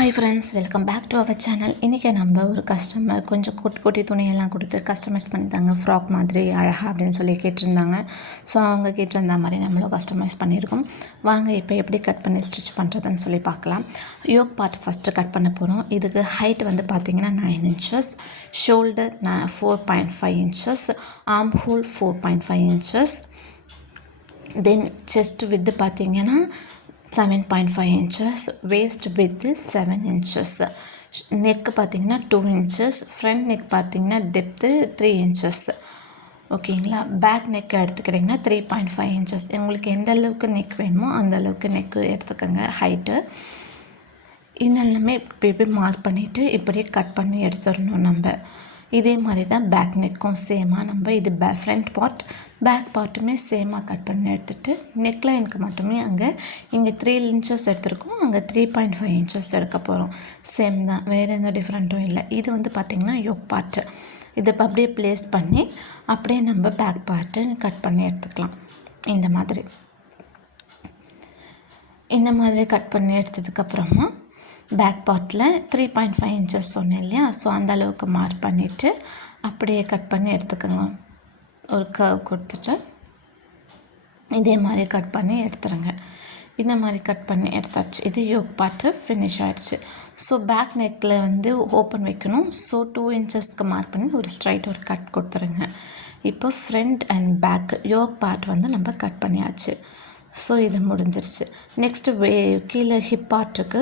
Hi friends, welcome back to our channel. இன்றைக்கி நம்ம ஒரு கஸ்டமர் கொஞ்சம் குட்டி துணியெல்லாம் கொடுத்து கஸ்டமைஸ் பண்ணித்தாங்க ஃப்ராக் மாதிரி அழகாக அப்படின்னு சொல்லி கேட்டிருந்தாங்க. ஸோ அவங்க கேட்டிருந்த மாதிரி நம்மளும் கஸ்டமைஸ் பண்ணியிருக்கோம். வாங்க இப்போ எப்படி கட் பண்ணி ஸ்டிச் பண்ணுறதுன்னு சொல்லி பார்க்கலாம். யோக் பார்ட் ஃபஸ்ட்டு கட் பண்ண போகிறோம். இதுக்கு ஹைட் வந்து பார்த்திங்கன்னா 9 inches, shoulder 4.5 inches, arm whole 4.5 inches, then chest with பார்த்திங்கன்னா 7.5 inches, waist width 7 inches, neck பார்த்திங்கன்னா 2 inches, front neck பார்த்திங்கன்னா depth 3 inches. ஓகேங்களா. பேக் நெக் எடுத்துக்கிட்டிங்கன்னா 3.5 inches. உங்களுக்கு எந்த அளவுக்கு நெக் வேணுமோ அந்த அளவுக்கு நெக்கு எடுத்துக்கோங்க ஹைட்டு. இதெல்லாமே இப்படி மார்க் பண்ணிவிட்டு இப்படியே கட் பண்ணி எடுத்துடணும். நம்ம இதே மாதிரி தான் பேக் நெக்கும் சேமாக நம்ம இது ஃப்ரண்ட் பார்ட் பேக் பார்ட்டுமே சேமாக கட் பண்ணி எடுத்துகிட்டு நெக் லைனுக்கு மட்டுமே இங்கே 3 inches எடுத்துருக்கோம், அங்கே 3.5 inches எடுக்க போகிறோம். சேம் தான், வேறு எந்த டிஃப்ரெண்ட்டும் இல்லை. இது வந்து பார்த்திங்கன்னா யோக் பார்ட்டு. இதை அப்படியே ப்ளேஸ் பண்ணி அப்படியே நம்ம பேக் பார்ட்டு கட் பண்ணி எடுத்துக்கலாம். இந்த மாதிரி கட் பண்ணி எடுத்ததுக்கப்புறமா பேக் பார்ட்டில் 3.5 inches சொன்னேன் இல்லையா, ஸோ அந்த அளவுக்கு மார்க் பண்ணிவிட்டு அப்படியே கட் பண்ணி எடுத்துக்கோங்க. ஒரு கர்வ் கொடுத்துட்டு இதே மாதிரி கட் பண்ணி எடுத்துருங்க. இந்த மாதிரி கட் பண்ணி எடுத்தாச்சு. இது யோக் பார்ட்டு ஃபினிஷ் ஆகிடுச்சு. ஸோ பேக் நெக்கில் வந்து ஓப்பன் வைக்கணும். ஸோ 2 inchesக்கு மார்க் பண்ணி ஒரு ஸ்ட்ரைட் ஒரு கட் கொடுத்துருங்க. இப்போ front and back yoke part வந்து நம்ம கட் பண்ணியாச்சு. ஸோ இது முடிஞ்சிருச்சு. நெக்ஸ்ட்டு கீழே ஹிப் பார்ட்டுக்கு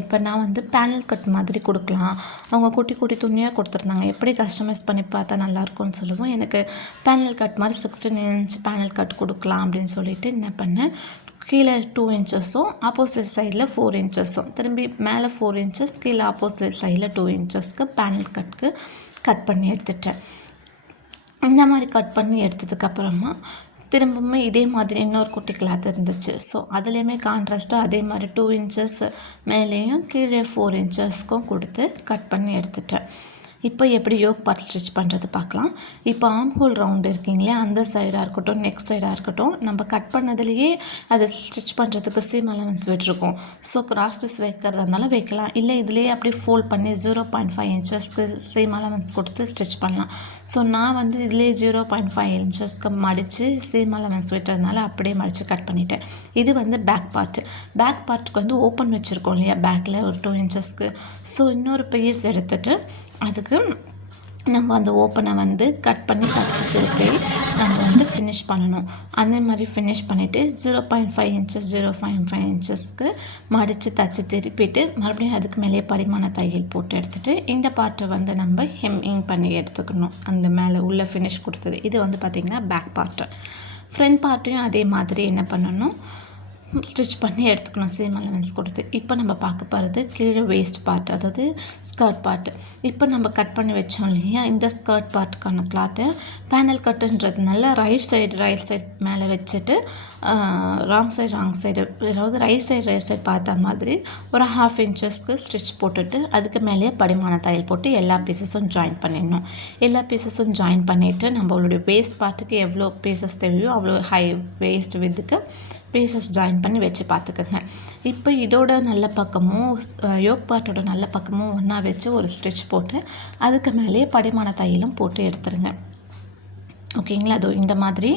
இப்போ நான் வந்து பேனல் கட் மாதிரி கொடுக்கலாம். அவங்க குட்டி துணியாக கொடுத்துருந்தாங்க. எப்படி கஸ்டமைஸ் பண்ணி பார்த்தா நல்லாயிருக்கும்னு சொல்லுவோம். எனக்கு பேனல் கட் மாதிரி 16 inch பேனல் கட் கொடுக்கலாம் அப்படின்னு சொல்லிட்டு என்ன பண்ணேன், கீழே 2 inchஸும் ஆப்போசிட் சைடில் 4 inchஸும் திரும்பி மேலே 4 inches கீழே ஆப்போசிட் சைடில் 2 inchesக்கு பேனல் கட்டுக்கு கட் பண்ணி எடுத்துட்டேன். இந்த மாதிரி கட் பண்ணி எடுத்ததுக்கப்புறமா திரும்பவுமே இதே மாதிரி இன்னொரு குட்டி கிளாத் இருந்துச்சு. ஸோ அதுலேயுமே கான்ட்ராஸ்ட்டாக அதே மாதிரி 2 inches மேலேயும் கீழே 4 inchesக்கும் கொடுத்து கட் பண்ணி எடுத்துட்டேன். இப்போ எப்படி யோக் பார்ட் ஸ்டிச் பண்ணுறது பார்க்கலாம். இப்போ ஆர்ம் ஹோல் ரவுண்டு இருக்கீங்களே, அந்த சைடாக இருக்கட்டும் நெக் சைடாக இருக்கட்டும், நம்ம கட் பண்ணதுலேயே அதை ஸ்டிச் பண்ணுறதுக்கு சீம் அலவன்ஸ் விட்டுருக்கோம். ஸோ கிராஸ் பீஸ் வைக்கிறதா இருந்தாலும் வைக்கலாம், இல்லை இதுலேயே அப்படியே ஃபோல்ட் பண்ணி 0.5 inchesக்கு சீம் அலவன்ஸ் கொடுத்து ஸ்டிச் பண்ணலாம். ஸோ நான் வந்து இதுலேயே 0.5 inchesக்கு மடித்து சீம் அலவன்ஸ் விட்டதுனால அப்படியே மடித்து கட் பண்ணிட்டேன். இது வந்து பேக் பார்ட்டுக்கு வந்து ஓப்பன் வச்சுருக்கோம் இல்லையா, பேக்கில் ஒரு 2 inchesக்கு. ஸோ இன்னொரு பீஸ் எடுத்துகிட்டு அதுக்கு நம்ம அந்த ஓப்பனை வந்து கட் பண்ணி தச்சு திருப்பி நம்ம வந்து ஃபினிஷ் பண்ணணும். அந்த மாதிரி ஃபினிஷ் பண்ணிவிட்டு 0.5 inches 0.5 inchesக்கு மடித்து தச்சு திருப்பிட்டு மறுபடியும் அதுக்கு மேலேயே படிமான தையல் போட்டு எடுத்துகிட்டு இந்த பார்ட்டை வந்து நம்ம ஹெம்மிங் பண்ணி எடுத்துக்கணும். அந்த மேலே உள்ள ஃபினிஷ் கொடுத்தது இது வந்து பார்த்திங்கன்னா பேக் பார்ட்டு. ஃப்ரண்ட் பார்ட்டையும் அதே மாதிரி என்ன பண்ணணும், ஸ்டிச் பண்ணி எடுத்துக்கணும் சேம் அலவன்ஸ் கொடுத்து. இப்போ நம்ம பார்க்க போகிறது கீழே வேஸ்ட் பார்ட், அதாவது ஸ்கர்ட் பார்ட்டு. இப்போ நம்ம கட் பண்ணி வச்சோம் இல்லையா, இந்த ஸ்கர்ட் பார்ட்டுக்கான கிளாத்தை பேனல் கட்டுன்றதுனால ரைட் சைடு மேலே வச்சுட்டு ராங் சைடு அதாவது ரைட் சைடு பார்த்த மாதிரி ஒரு 1/2 inchesக்கு ஸ்டிச் போட்டுட்டு அதுக்கு மேலேயே படிமான தையல் போட்டு எல்லா பீசஸும் ஜாயின் பண்ணிடணும். எல்லா பீசஸும் ஜாயின் பண்ணிவிட்டு நம்மளுடைய வேஸ்ட் பார்ட்டுக்கு எவ்வளோ பீசஸ் தேவையோ அவ்வளோ ஹை வேஸ்ட் வித்துக்கு பீசஸ் ஜாயின் பண்ணி வச்சு பார்த்துக்கோங்க. இப்போ இதோட நல்ல பக்கமும் யோக் பார்ட்டோட நல்ல பக்கமும் ஒன்றா வச்சு ஒரு ஸ்டிச் போட்டு அதுக்கு மேலேயே படிமான தையலும் போட்டு எடுத்துருங்க. ஓகேங்களா. அதோ இந்த மாதிரி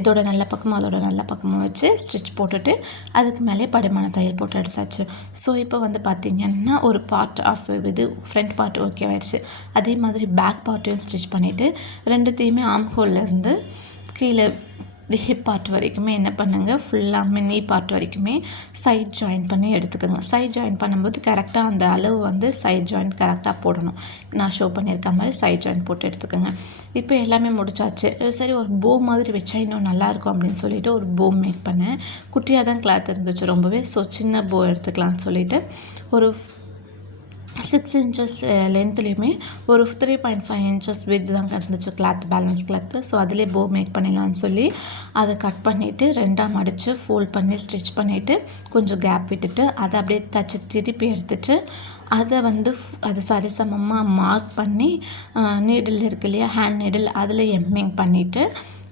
இதோட நல்ல பக்கமும் அதோட நல்ல பக்கமும் வச்சு ஸ்டிச் போட்டுட்டு அதுக்கு மேலே படிமான தையல் போட்டு எடுத்தாச்சு. ஸோ இப்போ வந்து பார்த்திங்கன்னா ஒரு பார்ட் ஆஃப் இது ஃப்ரண்ட் பார்ட் ஓகே ஆயிடுச்சு. அதே மாதிரி பேக் பார்ட்டையும் ஸ்டிச் பண்ணிவிட்டு ரெண்டுத்தையுமே ஆர்ம் ஹோல்லேருந்து கீழே ஹிப் பார்ட் வரைக்குமே என்ன பண்ணுங்கள், ஃபுல்லாக நீ பார்ட் வரைக்குமே சைட் ஜாயின் பண்ணி எடுத்துக்கோங்க. சைட் ஜாயின் பண்ணும்போது கரெக்டாக அந்த அளவு வந்து சைட் ஜாயின் கரெக்டாக போடணும். நான் ஷோ பண்ணியிருக்க மாதிரி சைட் ஜாயின் போட்டு எடுத்துக்கோங்க. இப்போ எல்லாமே முடிச்சாச்சு. சரி ஒரு போ மாதிரி வச்சா இன்னும் நல்லாயிருக்கும் அப்படின்னு சொல்லிட்டு ஒரு போ மேக் பண்ணேன். குட்டியாக தான் கிளாத் இருந்துச்சு ரொம்பவே. ஸோ சின்ன போ எடுத்துக்கலாம்னு சொல்லிவிட்டு ஒரு 6 inches லென்த்லேயுமே ஒரு 3.5 inches வித் தான் கிடந்துச்சு கிளாத், பேலன்ஸ் கிளாத்து. ஸோ அதிலே போ மேக் பண்ணிடலான்னு சொல்லி அதை கட் பண்ணிவிட்டு 2ஆக மடித்து ஃபோல்ட் பண்ணி ஸ்டிச் பண்ணிவிட்டு கொஞ்சம் கேப் விட்டுட்டு அதை அப்படியே தச்சு திருப்பி எடுத்துகிட்டு அதை வந்து அது சரிசமமாக மார்க் பண்ணி நீடில் இருக்கு இல்லையா, ஹேண்ட் நீடில், அதில் எம்மிங் பண்ணிவிட்டு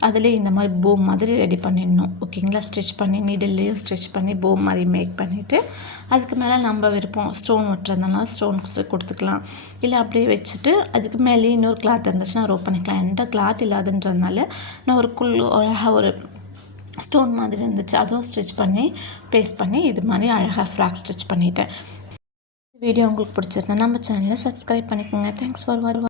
அதில் இந்த மாதிரி போ மாதிரி ரெடி பண்ணிடணும். ஓகேங்களா, ஸ்டிச் பண்ணி நீடில்லையும் ஸ்டிச் பண்ணி போ மாதிரி மேக் பண்ணிவிட்டு அதுக்கு மேலே நம்ம விருப்பம் ஸ்டோன் ஒட்டுறதுனால ஸ்டோன்ஸ் கொடுத்துக்கலாம். இல்லை அப்படியே வச்சுட்டு அதுக்கு மேலேயே இன்னொரு கிளாத் இருந்துச்சுன்னா ரோப் பண்ணிக்கலாம். என்கிட்ட கிளாத் இல்லாதுன்றதுனால நான் அழகாக ஒரு ஸ்டோன் மாதிரி இருந்துச்சு, அதுவும் ஸ்டிச் பண்ணி பேஸ்ட் பண்ணி இது மாதிரி அழகாக ஃப்ராக் ஸ்டிச் பண்ணிட்டேன். வீடியோ உங்களுக்கு பிடிச்சிருந்தா நம்ம சேனலை சப்ஸ்கிரைப் பண்ணிக்கோங்க. Thanks for